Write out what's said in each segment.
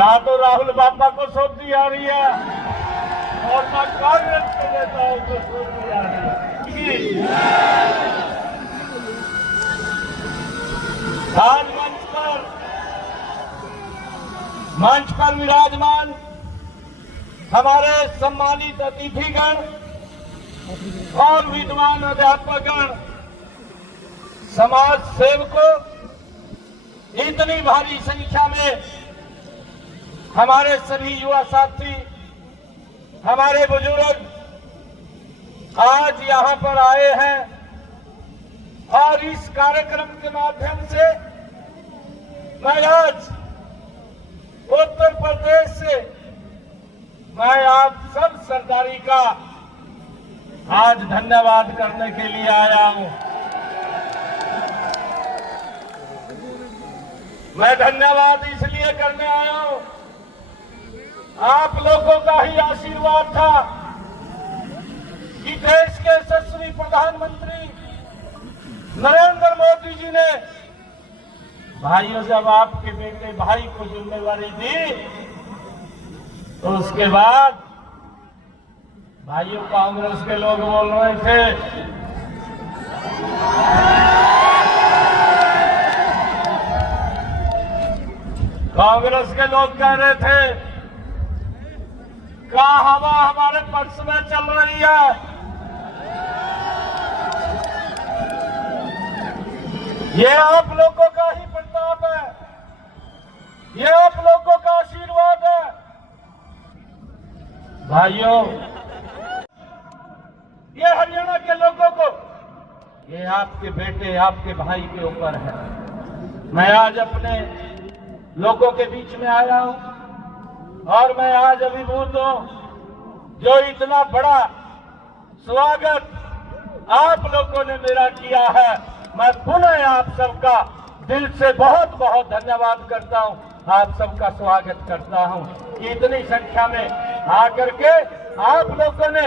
ना तो राहुल बाबा को सौंप दी जा रही है और ना कांग्रेस के नेताओं को सौंप दी जा रही है। आज मंच पर विराजमान हमारे सम्मानित अतिथिगण और विद्वान अध्यापकगण, समाज सेवकों, इतनी भारी संख्या में हमारे सभी युवा साथी, हमारे बुजुर्ग आज यहाँ पर आए हैं और इस कार्यक्रम के माध्यम से मैं आज उत्तर प्रदेश से मैं आप सब सरदारी का आज धन्यवाद करने के लिए आया हूं। मैं धन्यवाद इसलिए करने आया हूं, आप लोगों का ही आशीर्वाद था कि देश के यशस्वी प्रधानमंत्री नरेंद्र मोदी जी ने भाइयों जब आपके बेटे भाई को जिम्मेवारी दी तो उसके बाद भाइयों कांग्रेस के लोग बोल रहे थे कांग्रेस के लोग कह रहे थे क्या हवा हमारे पक्ष में चल रही है। ये आप लोगों का ही प्रताप है, ये आप लोगों का आशीर्वाद है। भाइयों, ये हरियाणा के लोगों को, ये आपके बेटे आपके भाई के ऊपर है। मैं आज अपने लोगों के बीच में आया हूं और मैं आज अभिभूत हूं जो इतना बड़ा स्वागत आप लोगों ने मेरा किया है। मैं पुनः आप सबका दिल से बहुत बहुत धन्यवाद करता हूं, आप सबका स्वागत करता हूं कि इतनी संख्या में आकर के आप लोगों ने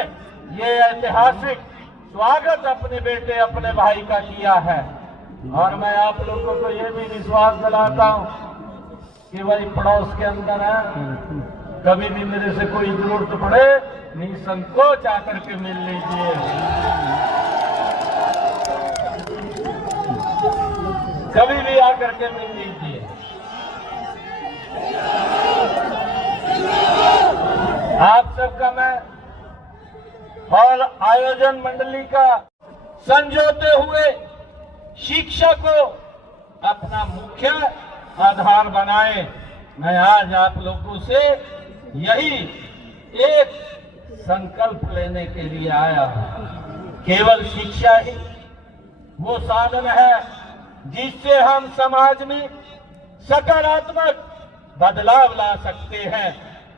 ये ऐतिहासिक स्वागत अपने बेटे अपने भाई का किया है। और मैं आप लोगों को ये भी विश्वास दिलाता हूं कि वही पड़ोस के अंदर है, कभी भी मेरे से कोई जरूरत पड़े निसंकोच आकर के मिल लीजिए, कभी भी आकर के मिल लीजिए। आप सबका मैं और आयोजन मंडली का संजोते हुए शिक्षा को अपना मुख्य आधार बनाए, मैं आज आप लोगों से यही एक संकल्प लेने के लिए आया हूं। केवल शिक्षा ही वो साधन है जिससे हम समाज में सकारात्मक बदलाव ला सकते हैं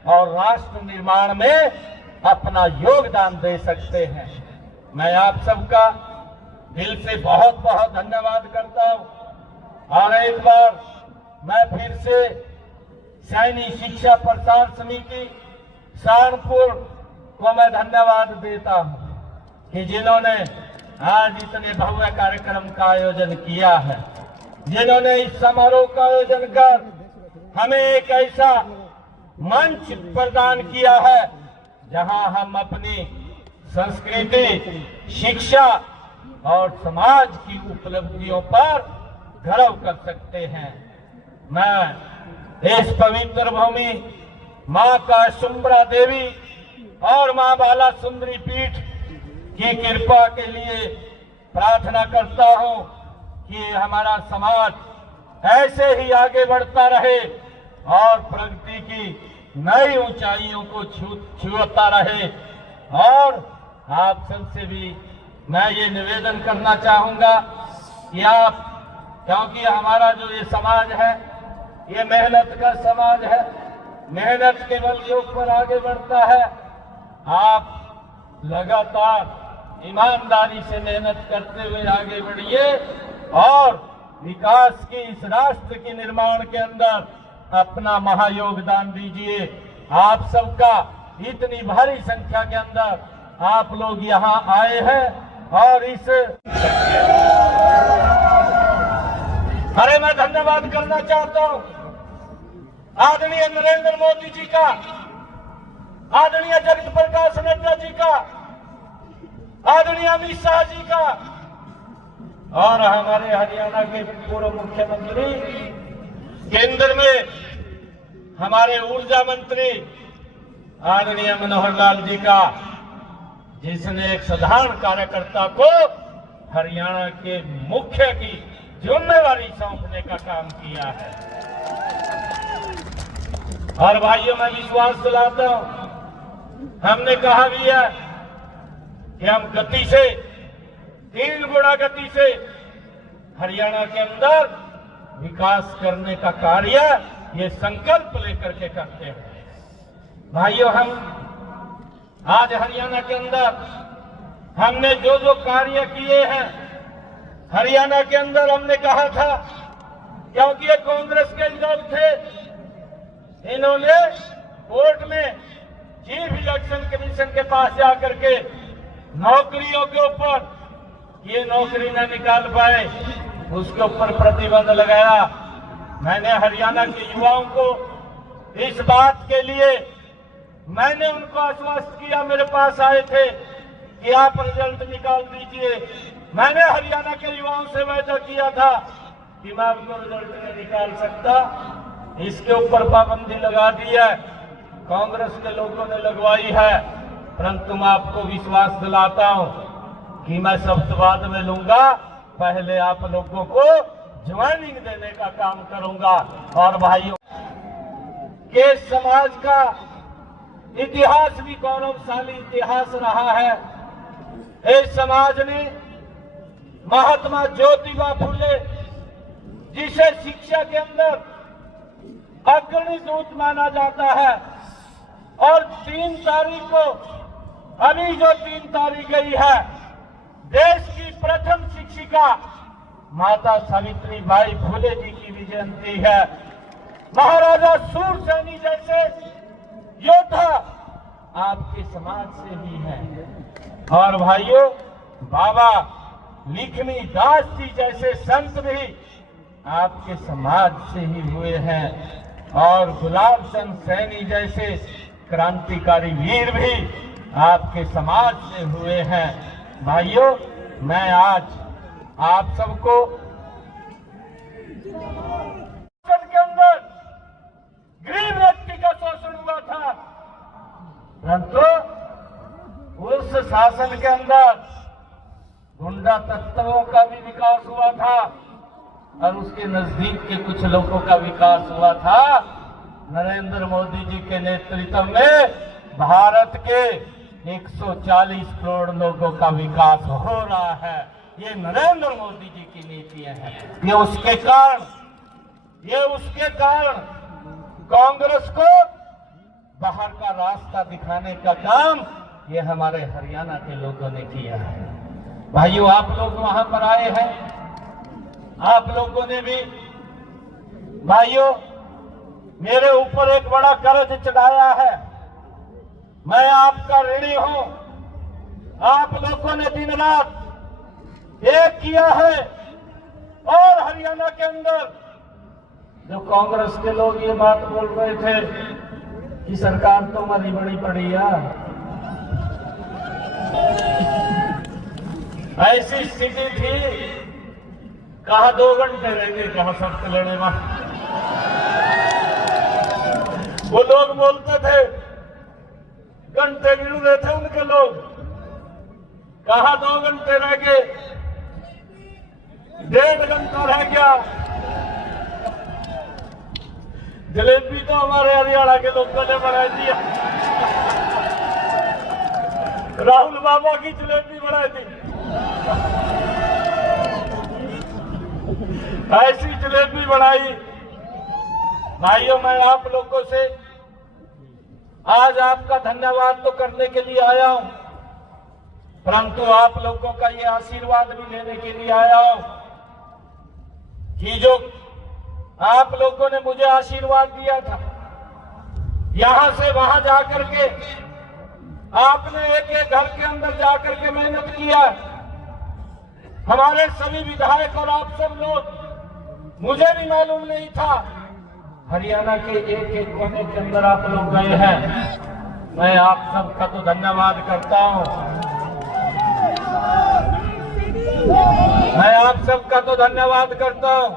और राष्ट्र निर्माण में अपना योगदान दे सकते हैं। मैं आप सबका दिल से बहुत बहुत धन्यवाद करता हूं और एक बार मैं फिर से सैनिक शिक्षा प्रसार समिति सहारनपुर को मैं धन्यवाद देता हूं कि जिन्होंने आज इतने भव्य कार्यक्रम का आयोजन किया है, जिन्होंने इस समारोह का आयोजन कर हमें एक ऐसा मंच प्रदान किया है जहां हम अपनी संस्कृति, शिक्षा और समाज की उपलब्धियों पर गर्व कर सकते हैं। मैं इस पवित्र भूमि मां काशुंबरा देवी और मां बाला सुंदरी पीठ की कृपा के लिए प्रार्थना करता हूं कि हमारा समाज ऐसे ही आगे बढ़ता रहे और प्रगति की नई ऊंचाइयों को छूता रहे। और आप सबसे भी मैं ये निवेदन करना चाहूंगा कि आप, क्योंकि हमारा जो ये समाज है ये मेहनत का समाज है, मेहनत के बल के ऊपर आगे बढ़ता है। आप लगातार ईमानदारी से मेहनत करते हुए आगे बढ़िए और विकास की इस राष्ट्र के निर्माण के अंदर अपना महायोगदान दीजिए। आप सबका इतनी भारी संख्या के अंदर आप लोग यहाँ आए हैं और इस अरे मैं धन्यवाद करना चाहता हूँ आदरणीय नरेंद्र मोदी जी का, आदरणीय जगत प्रकाश नड्डा जी का, आदरणीय अमित शाह जी का और हमारे हरियाणा के पूर्व मुख्यमंत्री, केंद्र में हमारे ऊर्जा मंत्री आदरणीय मनोहर लाल जी का, जिसने एक साधारण कार्यकर्ता को हरियाणा के मुख्य की जिम्मेवारी सौंपने का काम किया है। और भाइयों, मैं विश्वास दिलाता हूं, हमने कहा भी है कि हम गति से 3 गुना गति से हरियाणा के अंदर विकास करने का कार्य ये संकल्प लेकर के करते हैं। भाइयों, हम आज हरियाणा के अंदर हमने जो जो कार्य किए हैं, हरियाणा के अंदर हमने कहा था, क्योंकि ये कांग्रेस के लोग थे, इन्होंने कोर्ट में चीफ इलेक्शन कमीशन के पास जाकर के नौकरियों के ऊपर ये नौकरी न निकाल पाए, उसके ऊपर प्रतिबंध लगाया। मैंने हरियाणा के युवाओं को इस बात के लिए मैंने उनको आश्वस्त किया, मेरे पास आए थे कि आप रिजल्ट निकाल दीजिए। मैंने हरियाणा के युवाओं से वादा किया था कि मैं आपको रिजल्ट नहीं निकाल सकता, इसके ऊपर पाबंदी लगा दी है, कांग्रेस के लोगों ने लगवाई है। परंतु मैं आपको विश्वास दिलाता हूं कि मैं शब्द बाद में लूंगा, पहले आप लोगों को ज्वाइनिंग देने का काम करूंगा। और भाइयों के समाज का इतिहास भी गौरवशाली इतिहास रहा है। इस समाज ने महात्मा ज्योतिबा फुले, जिसे शिक्षा के अंदर अग्रणी दूत माना जाता है, और 3 तारीख को, अभी जो 3 तारीख गई है, देश की प्रथम शिक्षिका माता सावित्रीबाई फुले जी की भी जयंती है। महाराजा सूरसेनी जैसे योद्धा आपके समाज से ही हैं। और भाइयों, बाबा लक्ष्मी दास जी जैसे संत भी आपके समाज से ही हुए हैं, और गुलाब चंद सैनी जैसे क्रांतिकारी वीर भी आपके समाज से हुए हैं। भाइयों, मैं आज आप सबको के अंदर गरीब व्यक्ति का शोषण हुआ था, परंतु उस शासन के अंदर गुंडा तत्वों का भी विकास हुआ था, और उसके नजदीक के कुछ लोगों का विकास हुआ था। नरेंद्र मोदी जी के नेतृत्व में भारत के 140 करोड़ लोगों का विकास हो रहा है। ये नरेंद्र मोदी जी की नीतियां हैं। ये उसके कारण कांग्रेस को बाहर का रास्ता दिखाने का काम ये हमारे हरियाणा के लोगों ने किया है। भाइयों, आप लोग वहां पर आए हैं, आप लोगों ने भी भाइयों मेरे ऊपर एक बड़ा कर्ज चढ़ाया है। मैं आपका ऋणी हूं। आप लोगों ने दिन रात एक किया है, और हरियाणा के अंदर जो कांग्रेस के लोग ये बात बोल रहे थे कि सरकार तो हमारी बड़ी पड़ी है, ऐसी स्थिति थी, कहा 2 घंटे रहेंगे, कहा शर्त लेने में। वो लोग बोलते थे, घंटे गिन रहे थे उनके लोग, कहा 2 घंटे रह गए, 1.5 घंटा रह गया। जलेबी तो हमारे हरियाणा के लोगों ने बनाई दिया, राहुल बाबा की जलेबी बनाई थी, ऐसी जलेबी बनाई। भाइयों, मैं आप लोगों से आज आपका धन्यवाद तो करने के लिए आया हूं, परंतु आप लोगों का ये आशीर्वाद भी लेने के लिए आया हूं कि जो आप लोगों ने मुझे आशीर्वाद दिया था, यहां से वहां जाकर के आपने एक घर के अंदर जाकर के मेहनत किया। हमारे सभी विधायक और आप सब लोग, मुझे भी मालूम नहीं था हरियाणा के एक एक कोने के अंदर आप लोग गए हैं। मैं आप सबका तो धन्यवाद करता हूं। मैं आप सबका तो धन्यवाद करता हूं,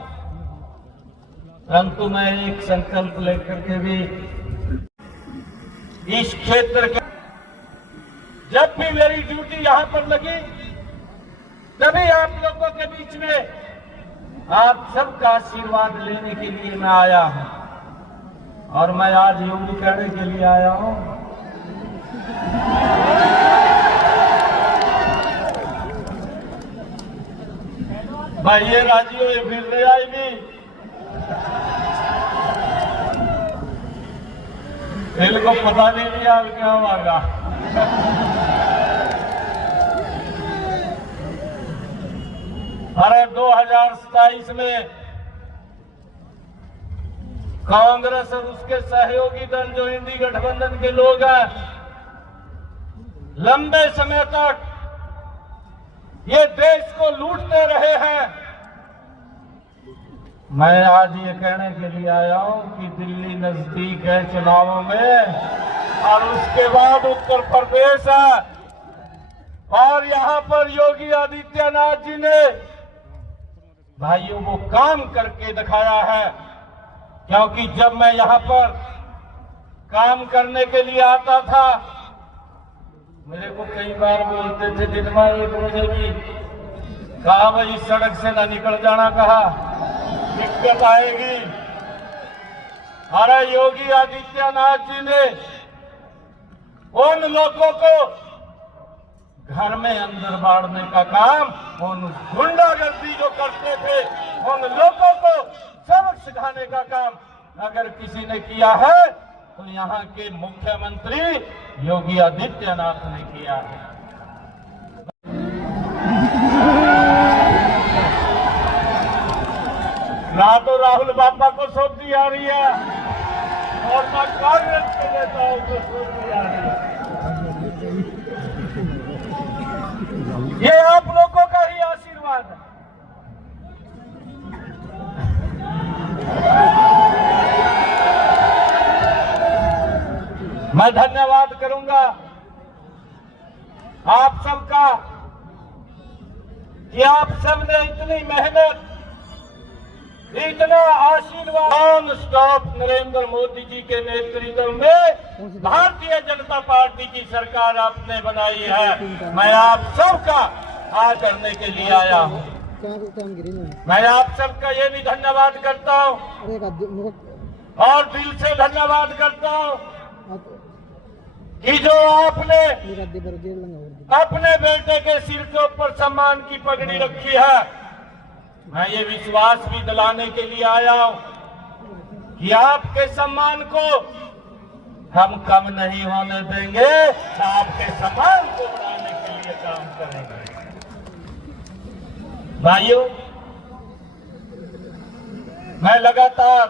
परंतु मैं एक संकल्प लेकर के भी इस क्षेत्र के, जब भी मेरी ड्यूटी यहां पर लगी तभी आप लोगों के बीच में आप सबका आशीर्वाद लेने के लिए मैं आया हूं। और मैं आज योगी कहने के लिए आया हूं, भाई ये राजी हो फिर ले आई भी दिल को पता नहीं लिया क्या होगा। अरे 2027 में कांग्रेस और उसके सहयोगी दल जो इंडी गठबंधन के लोग हैं, लंबे समय तक ये देश को लूटते रहे हैं। मैं आज ये कहने के लिए आया हूं कि दिल्ली नजदीक है चुनावों में, और उसके बाद उत्तर प्रदेश है, और यहां पर योगी आदित्यनाथ जी ने भाइयों वो काम करके दिखाया है। क्योंकि जब मैं यहां पर काम करने के लिए आता था, मेरे को कई बार बोलते थे दिन में 1 बजे भी, कहा भाई इस सड़क से ना निकल जाना, कहा दिक्कत आएगी। अरे योगी आदित्यनाथ जी ने उन लोगों को घर में अंदर बाड़ने का काम, उन गुंडागर्दी जो करते थे उन लोगों को सबक सिखाने का काम अगर किसी ने किया है तो यहाँ के मुख्यमंत्री योगी आदित्यनाथ ने किया है। ना तो राहुल बाबा को सौंप दी जा रही है और ना कांग्रेस के नेताओं को सौंप दी जा रही है। ये आप लोगों का ही आशीर्वाद है। मैं धन्यवाद करूंगा आप सबका कि आप सबने इतनी मेहनत, इतना आशीर्वाद, नॉन स्टॉप नरेंद्र मोदी जी के नेतृत्व में भारतीय जनता पार्टी की सरकार आपने बनाई है। मैं आप सबका करने के लिए आया हूँ। मैं आप सबका ये भी धन्यवाद करता हूँ और दिल से धन्यवाद करता हूँ कि जो आपने अपने बेटे के सिर के ऊपर सम्मान की पगड़ी रखी है। मैं ये विश्वास भी दिलाने के लिए आया हूं कि आपके सम्मान को हम कम नहीं होने देंगे, आपके सम्मान को बढ़ाने के लिए काम करेंगे। भाइयों, मैं लगातार